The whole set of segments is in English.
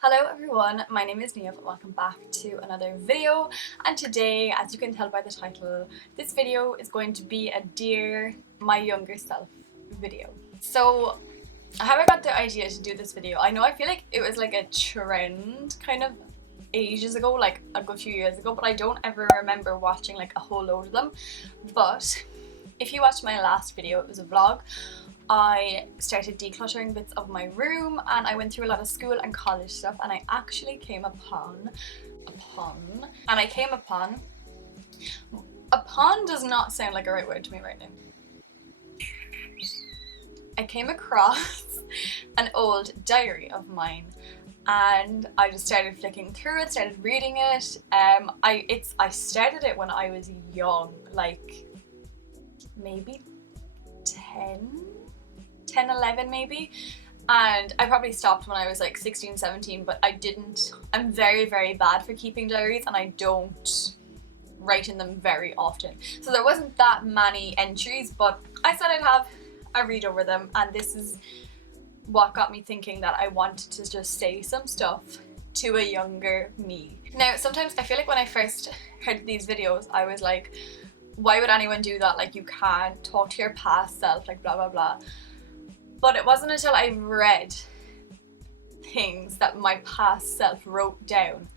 Hello everyone, my name is Niamh and welcome back to another video, and today, as you can tell by the title, this video is going to be a Dear My Younger Self video. So how I got the idea to do this video, I feel like it was like a trend kind of ages ago, like a good few years ago, but I don't ever remember watching like a whole load of them. But if you watched my last video, it was a vlog. I started decluttering bits of my room and I went through a lot of school and college stuff, and I actually came upon does not sound like a right word to me right now. I came across an old diary of mine and I just started flicking through it, started reading it. I started it when I was young, like maybe 10, 11 maybe, and I probably stopped when I was like 16, 17, but I'm very, very bad for keeping diaries and I don't write in them very often. So there wasn't that many entries, but I said I'd have a read over them, and this is what got me thinking that I wanted to just say some stuff to a younger me. Now, sometimes I feel like when I first heard these videos, I was like, why would anyone do that? Like, you can't talk to your past self, like blah blah blah. But it wasn't until I read things that my past self wrote down,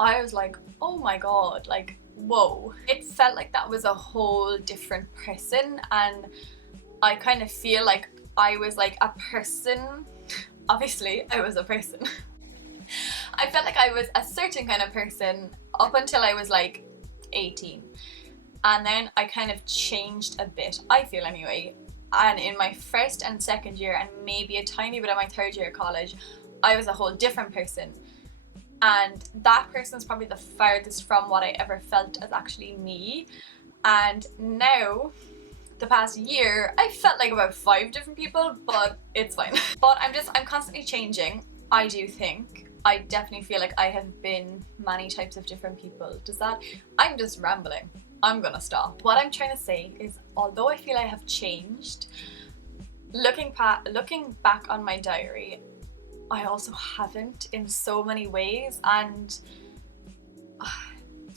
I was like, oh my god, like, whoa. It felt like that was a whole different person, and I kind of feel like I was like a person. Obviously, I was a person. I felt like I was a certain kind of person up until I was like 18. And then I kind of changed a bit, I feel anyway. And in my first and second year, and maybe a tiny bit of my third year of college, I was a whole different person. And that person is probably the farthest from what I ever felt as actually me. And now, the past year, I felt like about 5 different people, but it's fine. But I'm constantly changing, I do think. I definitely feel like I have been many types of different people. I'm just rambling. I'm gonna stop. What I'm trying to say is, although I feel I have changed, looking back on my diary, I also haven't in so many ways, and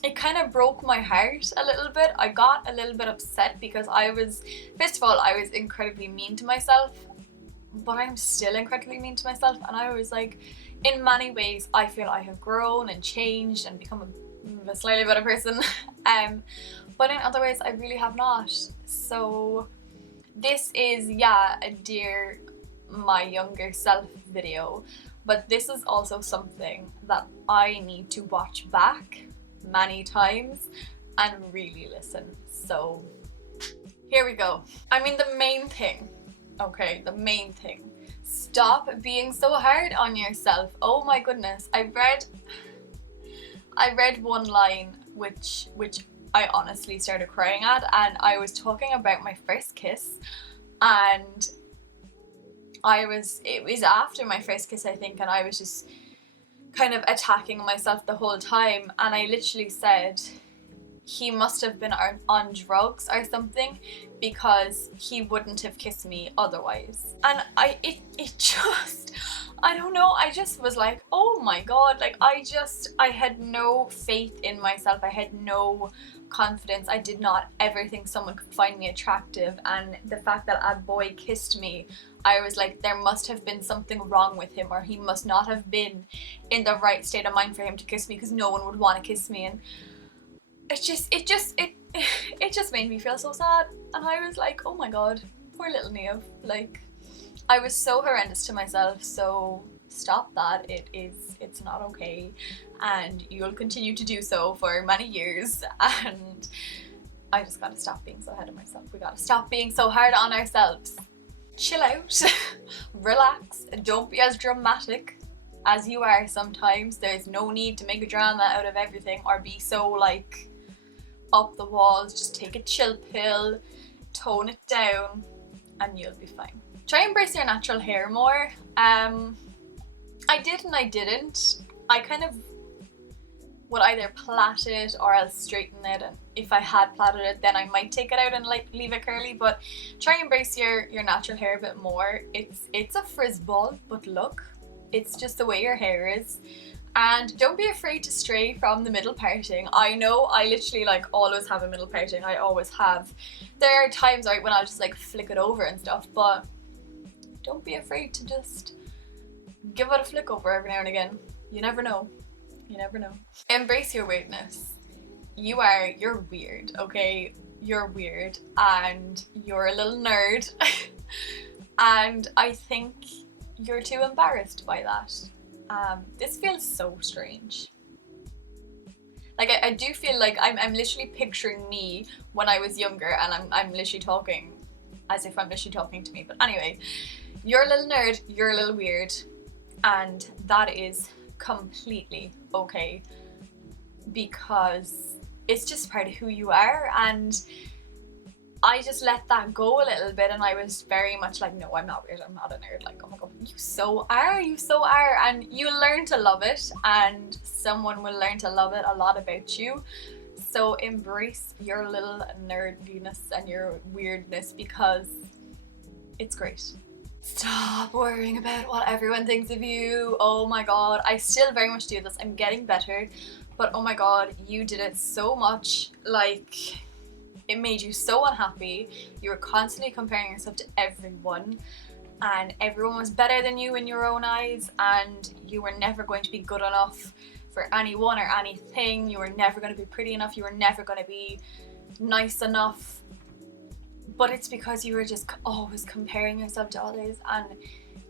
it kind of broke my heart a little bit. I got a little bit upset because first of all, I was incredibly mean to myself, but I'm still incredibly mean to myself, and I was like, in many ways, I feel I have grown and changed and become a slightly better person. But in other ways, I really have not. So this is, yeah, a Dear My Younger Self video, but this is also something that I need to watch back many times and really listen. So here we go. The main thing, stop being so hard on yourself. Oh my goodness. I read one line which I honestly started crying at, and I was talking about my first kiss, and it was after my first kiss, I think, and I was just kind of attacking myself the whole time, and I literally said he must have been on drugs or something, because he wouldn't have kissed me otherwise. And I don't know, I just was like, oh my god, like I had no faith in myself, I had no confidence, I did not ever think someone could find me attractive, and the fact that a boy kissed me, I was like, there must have been something wrong with him, or he must not have been in the right state of mind for him to kiss me, because no one would want to kiss me. And it just made me feel so sad, and I was like, oh my god, poor little Niamh. Like, I was so horrendous to myself, so stop that. It's not okay, and you'll continue to do so for many years, and I just gotta stop being so hard on myself. We gotta stop being so hard on ourselves. Chill out, relax, don't be as dramatic as you are sometimes. There's no need to make a drama out of everything or be so like up the walls. Just take a chill pill, tone it down, and you'll be fine. Try and embrace your natural hair more. I did and I didn't. I kind of would either plait it or else straighten it, and if I had plaited it, then I might take it out and like leave it curly. But try and embrace your natural hair a bit more. It's a frizz ball, but look, It's just the way your hair is. And don't be afraid to stray from the middle parting. I know I literally like always have a middle parting. I always have. There are times right when I'll just like flick it over and stuff, but don't be afraid to just give it a flick over every now and again. You never know. You never know. Embrace your weirdness. You're weird, okay? You're weird and you're a little nerd. And I think you're too embarrassed by that. This feels so strange. Like I do feel like I'm literally picturing me when I was younger, and I'm literally talking as if I'm literally talking to me. But anyway, you're a little nerd, you're a little weird, and that is completely okay because it's just part of who you are. And I just let that go a little bit, and I was very much like, no, I'm not weird, I'm not a nerd. Like, oh my god, you so are, and you'll learn to love it, and someone will learn to love it a lot about you. So embrace your little nerdiness and your weirdness because it's great. Stop worrying about what everyone thinks of you. Oh my god, I still very much do this. I'm getting better, but oh my god, you did it so much. Like, it made you so unhappy. You were constantly comparing yourself to everyone, and everyone was better than you in your own eyes, and you were never going to be good enough for anyone or anything. You were never going to be pretty enough. You were never going to be nice enough. But it's because you were just always comparing yourself to others, and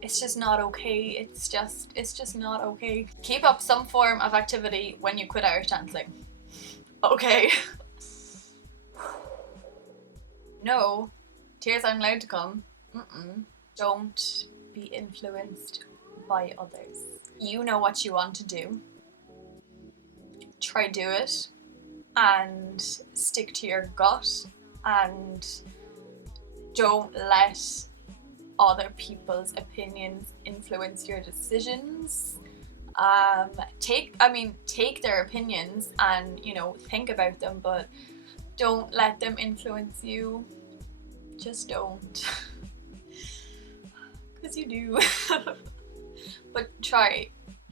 it's just not okay. It's just not okay. Keep up some form of activity when you quit Irish dancing. Okay. No, tears aren't allowed to come. Don't be influenced by others. You know what you want to do. Try do it and stick to your gut, and don't let other people's opinions influence your decisions. Take their opinions and, you know, think about them, but don't let them influence you. Just don't. Because you do. But try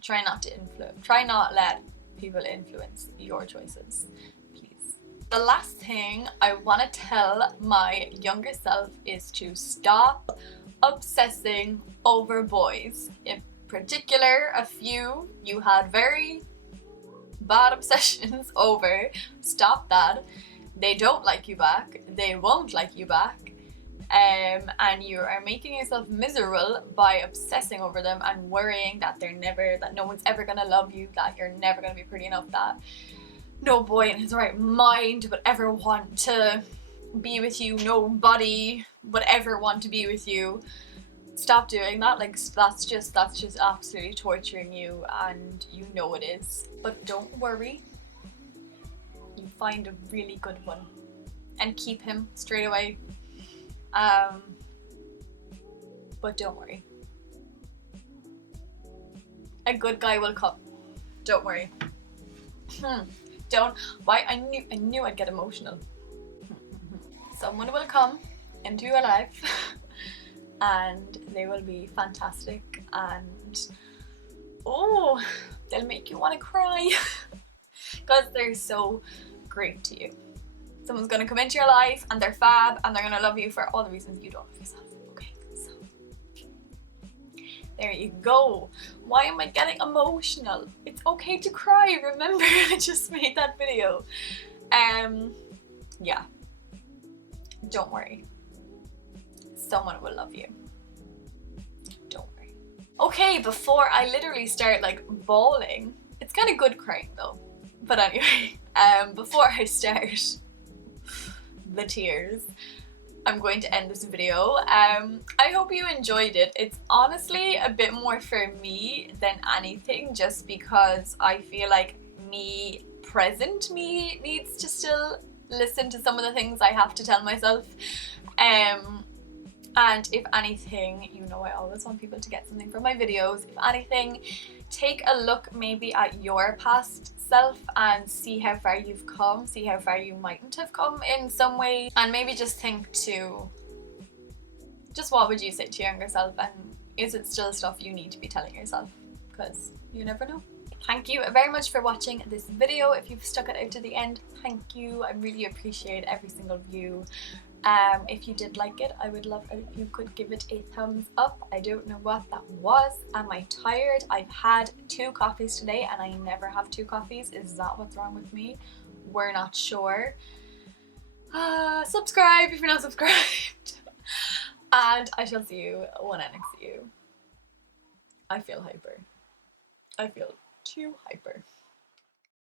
not to influence. Try not let people influence your choices, please. The last thing I want to tell my younger self is to stop obsessing over boys. In particular, a few you had very bad obsessions over. Stop that. They don't like you back, they won't like you back, and you are making yourself miserable by obsessing over them and worrying that no one's ever gonna love you, that you're never gonna be pretty enough, that no boy in his right mind would ever want to be with you, nobody would ever want to be with you. Stop doing that. Like, that's just absolutely torturing you, and you know it is. But don't worry. You find a really good one and keep him straight away. But don't worry. A good guy will come. Don't worry. I knew I'd get emotional. Someone will come into your life and they will be fantastic, and they'll make you want to cry because they're so great to you. Someone's gonna come into your life and they're fab and they're gonna love you for all the reasons you don't love yourself. Okay, so there you go. Why am I getting emotional? It's okay to cry, remember? I just made that video. Yeah. Don't worry. Someone will love you. Don't worry. Okay, before I literally start like bawling, it's kind of good crying though. But anyway, before I start the tears, I'm going to end this video. I hope you enjoyed it. It's honestly a bit more for me than anything, just because I feel like present me needs to still listen to some of the things I have to tell myself. And if anything, you know I always want people to get something from my videos. If anything, take a look maybe at your past self and see how far you've come, see how far you mightn't have come in some way, and maybe just think to just what would you say to your younger self, and is it still stuff you need to be telling yourself? because you never know. Thank you very much for watching this video. If you've stuck it out to the end, thank you. I really appreciate every single view. If you did like it, I would love it if you could give it a thumbs up. I don't know what that was. Am I tired? I've had 2 coffees today and I never have 2 coffees. Is that what's wrong with me? We're not sure. Subscribe if you're not subscribed. And I shall see you when I next see you. I feel hyper. I feel too hyper.